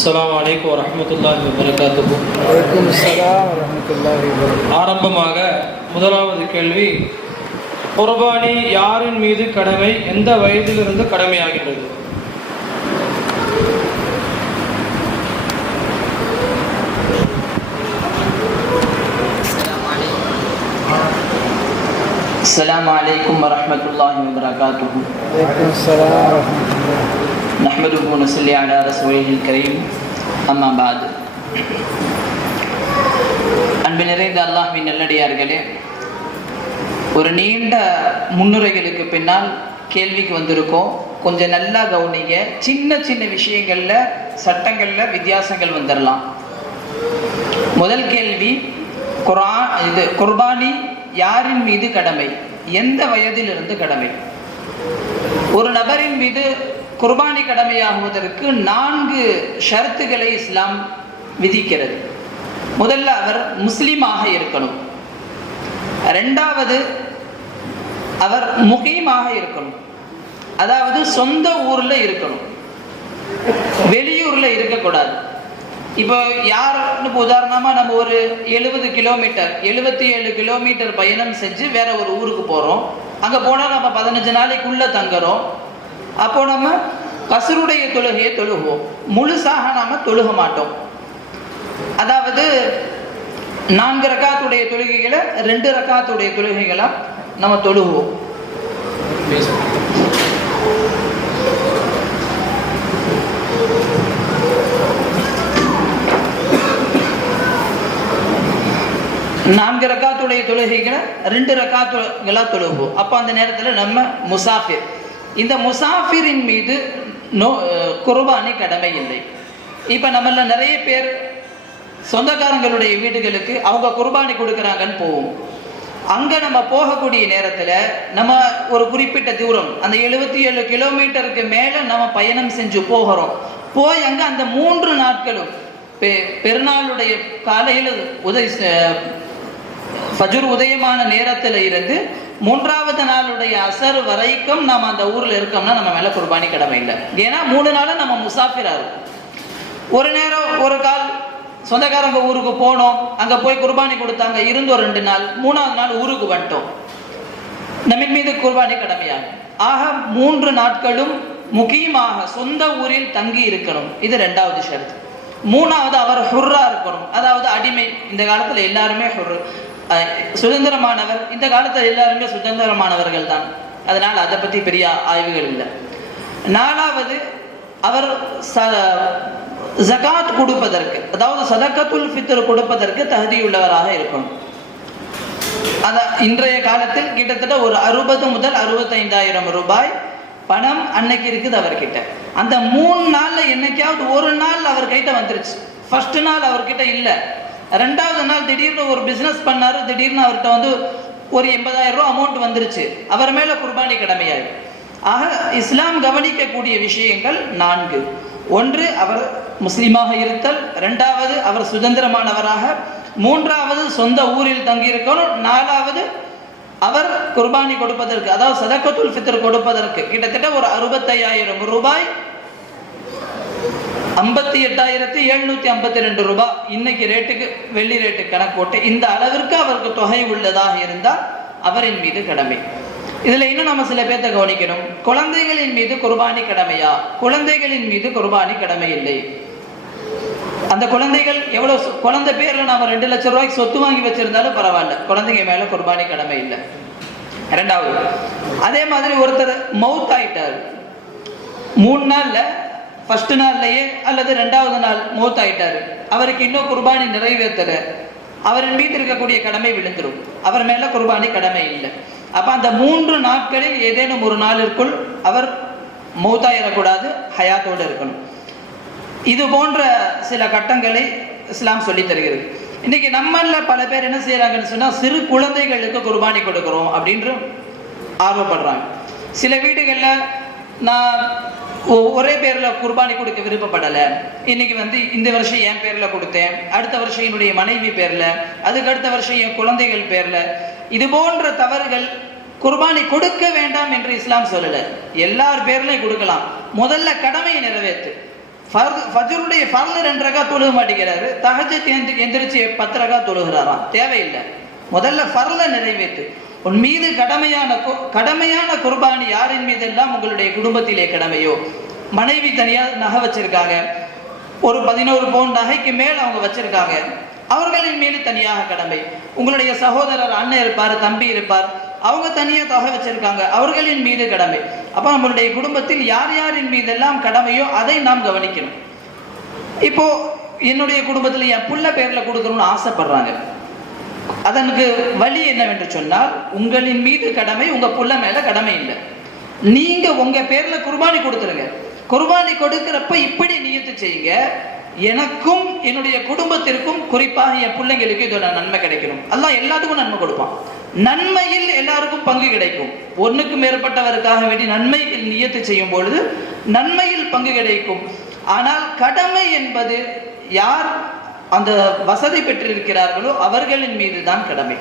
அஸ்லாம் வலைக்கம் வரமத்துல்லாஹி வபரகாத்து ஆரம்பமாக முதலாவது கேள்வி குர்பானி யாரின் மீது கடமை எந்த வயதிலிருந்து கடமையாகின்றது அஸ்லாம் வலைக்கம் வரமத்துல்லாஹி வபரகாத்து نحمده ونصلي على رسوله الكريم أما بعد அன்பு நிறைந்த அல்லாஹ்வின் நல்லடியார்களே ஒரு நீண்ட முன்னுரைகளுக்கு பின்னால் கேள்விக்கு வந்திருக்கோம் கொஞ்சம் நல்லா கவனிங்க சின்ன சின்ன விஷயங்கள்ல சட்டங்கள்ல வித்தியாசங்கள் வந்துடலாம் முதல் கேள்வி குர்ஆன் இது குர்பானி யாரின் மீது கடமை எந்த வயதிலிருந்து கடமை ஒரு நபரின் மீது குர்பானி கடமையாகுவதற்கு நான்கு ஷரத்துகளை இஸ்லாம் விதிக்கிறது. முதல்ல அவர் முஸ்லீமாக இருக்கணும். ரெண்டாவது அவர் முகீமாக இருக்கணும். அதாவது சொந்த ஊரில் இருக்கணும். வெளியூரில் இருக்கக்கூடாது. இப்போ யாருன்னு இப்போ உதாரணமாக நம்ம ஒரு எழுபது கிலோமீட்டர் எழுபத்தி ஏழு கிலோமீட்டர் பயணம் செஞ்சு வேற ஒரு ஊருக்கு போகிறோம் அங்கே போனால் நம்ம பதினஞ்சு நாளைக்குள்ளே தங்குறோம். அப்போ நம்ம கசருடைய தொழுகையை தொழுகுவோம். முழுசாக நாம தொழுக மாட்டோம். அதாவது நான்கு ரக்காத்துடைய தொழுகைகளை ரெண்டு ரக்காத்துடைய தொழுகைகளா நம்ம தொழுகுவோம். நான்கு ரக்காத்துடைய தொழுகைகளை ரெண்டு ரக்காத்துகளா தொழுகுவோம். அப்போ அந்த நேரத்தில் நம்ம முசாஃபிர் இந்த முசாஃபிரின் மீது நோ குர்பானி கடமை இல்லை இப்போ நம்மள நிறைய பேர் சொந்தக்காரங்களுடைய வீடுகளுக்கு அவங்க குர்பானி கொடுக்குறாங்கன்னு போவோம். அங்கே நம்ம போகக்கூடிய நேரத்தில் நம்ம ஒரு குறிப்பிட்ட தூரம் அந்த எழுபத்தி ஏழு கிலோமீட்டருக்கு மேலே நம்ம பயணம் செஞ்சு போகிறோம். போய் அங்கே அந்த மூன்று நாட்களும் பெ- பெருநாளுடைய காலையில் உதவி ஃபஜுர் உதயமான நேரத்தில் இருந்து மூன்றாவது நாளுடைய அசர் வரைக்கும் நம்ம அந்த ஊரில் இருக்கோம்னா நம்ம மேலே குர்பானி கடமை இல்லை. ஏன்னா மூணு நாளும் நம்ம முசாஃபிராக இருக்கும். ஒரு நேரம் ஒரு கால் சொந்தக்காரங்க ஊருக்கு போனோம் அங்கே போய் குர்பானி கொடுத்தாங்க இருந்தோம் ரெண்டு நாள் மூணாவது நாள் ஊருக்கு வந்துட்டோம். நம்மின் மீது குர்பானி கடமையாகும். ஆக மூன்று நாட்களும் முக்கியமாக சொந்த ஊரில் தங்கி இருக்கணும். இது ரெண்டாவது ஷரத்து. மூணாவது அவர் ஹுர்ரா இருக்கணும். அதாவது அடிமை. இந்த காலத்தில் எல்லாருமே ஹுர் சுதந்திரமானவர். இந்த காலத்தில் எல்லாருமே சுதந்திரமானவர்கள் தான் அதனால் அதை பற்றி பெரிய ஆய்வுகள் இல்லை. நாலாவது அவர் ச- ஜகாத் கொடுப்பதற்கு அதாவது சதக்கத்துல் ஃபித்தர் கொடுப்பதற்கு தகுதியுள்ளவராக இருக்கணும் அத இன்றைய காலத்தில் கிட்டத்தட்ட ஒரு அறுபது முதல் அறுபத்தைந்தாயிரம் ரூபாய் பணம் அன்னைக்கு இருக்குது அவர்கிட்ட. அந்த மூணு நாள்ல என்னைக்காவது ஒரு நாள் அவர்கிட்ட வந்துருச்சு. ஃபர்ஸ்ட் நாள் அவர்கிட்ட இல்லை. ரெண்டாவது நாள் திடீர்னு ஒரு பிஸ்னஸ் பண்ணார் திடீர்னு அவர்கிட்ட வந்து ஒரு எண்பதாயிரம் ரூபா அமௌண்ட் வந்துருச்சு. அவர் மேலே குர்பானி கடமையாயிடும் ஆக இஸ்லாம் கவனிக்கக்கூடிய விஷயங்கள் நான்கு. ஒன்று அவர் முஸ்லீமாக இருத்தல். ரெண்டாவது அவர் சுதந்திரமானவராக. மூன்றாவது சொந்த ஊரில் தங்கியிருக்கணும். நாலாவது அவர் குர்பானி கொடுப்பதற்கு அதாவது சதக்கத்துல் ஃபித்தர் கொடுப்பதற்கு கிட்டத்தட்ட ஒரு அறுபத்தையாயிரம் ரூபாய் ஐம்பத்தி எட்டாயிரத்தி எழுநூத்தி ஐம்பத்தி ரெண்டு ரூபாய் இன்னைக்கு ரேட்டுக்கு வெள்ளி ரேட்டு கணக்கு போட்டு இந்த அளவிற்கு அவருக்கு தொகை உள்ளதாக இருந்தால் அவரின் மீது கடமை. இதுல இன்னும் நம்ம சில பேர்த்த கவனிக்கணும். குழந்தைகளின் மீது குர்பானி கடமையா? குழந்தைகளின் மீது குர்பானி கடமை இல்லை. அந்த குழந்தைகள் எவ்வளவு குழந்தை பேர்ல நாம ரெண்டு லட்சம் ரூபாய்க்கு சொத்து வாங்கி வச்சிருந்தாலும் பரவாயில்ல. குழந்தைங்க மேல குர்பானி கடமை இல்லை. ரெண்டாவது அதே மாதிரி ஒருத்தர் மவுத் ஆயிட்டார் மூணு நாள்ல ஃபர்ஸ்ட் நாள்லையே அல்லது ரெண்டாவது நாள் மூத்தாயிட்டார். அவருக்கு இன்னும் குர்பானி நிறைவேற்றல. அவரின் மீது இருக்கக்கூடிய கடமை விழுந்துடும் அவர் மேலே குர்பானி கடமை இல்லை. அப்போ அந்த மூன்று நாட்களில் ஏதேனும் ஒரு நாளிற்குள் அவர் மௌத்தாயிடக்கூடாது ஹயாத்தோடு இருக்கணும். இது போன்ற சில கட்டங்களை இஸ்லாம் சொல்லி தருகிறது. இன்னைக்கு நம்மள பல பேர் என்ன செய்யறாங்கன்னு சொன்னா சிறு குழந்தைகளுக்கு குர்பானி கொடுக்குறோம் அப்படின்றும் ஆர்வப்படுறாங்க. சில வீடுகளில் நான் ஒரே பேரில் குர்பானி கொடுக்க விருப்பப்படலை. இன்னைக்கு வந்து இந்த வருஷம் என் பேரில் கொடுத்தேன். அடுத்த வருஷம் என்னுடைய மனைவி பேரில் அதுக்கு அடுத்த வருஷம் என் குழந்தைகள் பேரில். இது போன்ற தவறுகள் குர்பானி கொடுக்க வேண்டாம் என்று இஸ்லாம் சொல்லலை. எல்லார் பேர்லையும் கொடுக்கலாம். முதல்ல கடமையை நிறைவேற்று. ஃபஜருடைய ஃபர்ல ரெண்டு ரகா தொழுக மாட்டேங்கிறாரு. தகஜத்தை எந்திரிச்சு பத்து ரகா தொழுகிறாராம். தேவையில்லை. முதல்ல ஃபர்ல நிறைவேற்று. உன் மீது கடமையான கு- கடமையான குர்பானி யாரின் மீது எல்லாம் உங்களுடைய குடும்பத்திலே கடமையோ? மனைவி தனியா நகை வச்சிருக்காங்க. ஒரு பதினோரு பவுன் நகைக்கு மேல் அவங்க வச்சிருக்காங்க. அவர்களின் மீது தனியாக கடமை. உங்களுடைய சகோதரர் அண்ணன் இருப்பார் தம்பி இருப்பார். அவங்க தனியாக தொகை வச்சிருக்காங்க. அவர்களின் மீது கடமை. அப்போ நம்மளுடைய குடும்பத்தில் யார் யாரின் மீதெல்லாம் கடமையோ அதை நாம் கவனிக்கணும். இப்போ என்னுடைய குடும்பத்தில் என் புள்ள பேரில் கொடுக்கணும்னு ஆசைப்படுறாங்க. அதனுக்கு வழி என்னவென்று சொன்னால் உங்களின் மீது கடமை உங்க புள்ள மேல கடமை இல்லை. நீங்க உங்க பேர்ல குர்பானி கொடுத்துருங்க. குர்பானி கொடுக்கிறப்ப இப்படி நியத்து செய்யுங்க. எனக்கும் என்னுடைய குடும்பத்திற்கும் குறிப்பாக என் பிள்ளைங்களுக்கு இதோட நன்மை கிடைக்கணும். அதெல்லாம் எல்லாத்துக்கும் நன்மை கொடுப்பான். நன்மையில் எல்லாருக்கும் பங்கு கிடைக்கும். ஒன்றுக்கு மேற்பட்டவருக்காக வேண்டி நன்மையில் நியத்து செய்யும் பொழுது நன்மையில் பங்கு கிடைக்கும். ஆனால் கடமை என்பது யார் அந்த வசதி பெற்றிருக்கிறார்களோ அவர்களின் மீது தான் கடமை.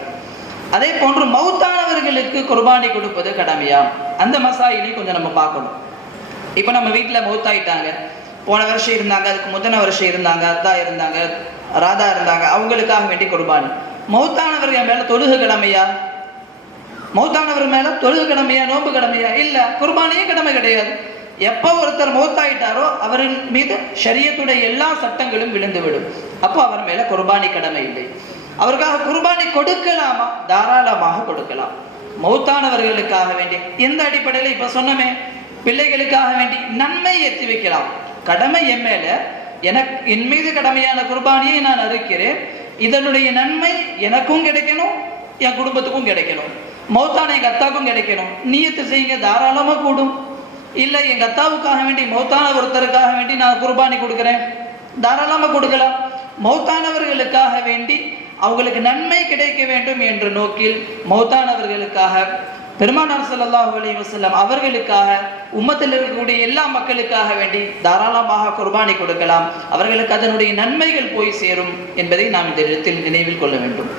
அதே போன்று மௌத்தானவர்களுக்கு குர்பானி கொடுப்பது கடமையா? அந்த மசாயிலையும் கொஞ்சம் நம்ம பார்க்கணும். இப்போ நம்ம வீட்டில் மௌத்தாயிட்டாங்க. போன வருஷம் இருந்தாங்க அதுக்கு முதன வருஷம் இருந்தாங்க அத்தா இருந்தாங்க ராதா இருந்தாங்க அவங்களுக்காக வேண்டி குர்பானி. மௌத்தானவர்கள் மேல தொழுகு கடமையா? மௌத்தானவர் மேல தொழுகு கடமையா நோன்பு கடமையா? இல்ல குர்பானியே கடமை கிடையாது. எப்போ ஒருத்தர் மௌத்தாயிட்டாரோ அவரின் மீது ஷரியத்துடைய எல்லா சட்டங்களும் விழுந்துவிடும். அப்போ அவர் மேல குர்பானி கடமை இல்லை. அவருக்காக குர்பானி கொடுக்கலாமா? தாராளமாக கொடுக்கலாம். மௌத்தானவர்களுக்காக வேண்டி எந்த அடிப்படையில் இப்ப சொன்னமே? பிள்ளைகளுக்காக வேண்டி நன்மை எத்தி வைக்கலாம். கடமை என் மேல எனக்கு என் மீது கடமையான குர்பானியை நான் அறுக்கிறேன். இதனுடைய நன்மை எனக்கும் கிடைக்கணும் என் குடும்பத்துக்கும் கிடைக்கணும். மௌத்தான எங்க அத்தாவுக்கும் கிடைக்கணும். நீயத்து செய்யுங்க தாராளமா கூடும். இல்ல எங்க அத்தாவுக்காக வேண்டி மௌத்தான ஒருத்தருக்காக வேண்டி நான் குர்பானி கொடுக்குறேன். தாராளமா கொடுக்கலாம். மௌத்தானவர்களுக்காக வேண்டி அவங்களுக்கு நன்மை கிடைக்க வேண்டும் என்ற நோக்கில் மௌத்தானவர்களுக்காக பெருமானார் சல்லாஹூ அலி வசல்லம் அவர்களுக்காக உம்மத்தில் இருக்கக்கூடிய எல்லா மக்களுக்காக வேண்டி தாராளமாக குர்பானி கொடுக்கலாம். அவர்களுக்கு அதனுடைய நன்மைகள் போய் சேரும் என்பதை நாம் இந்த இடத்தில் நினைவில் கொள்ள வேண்டும்.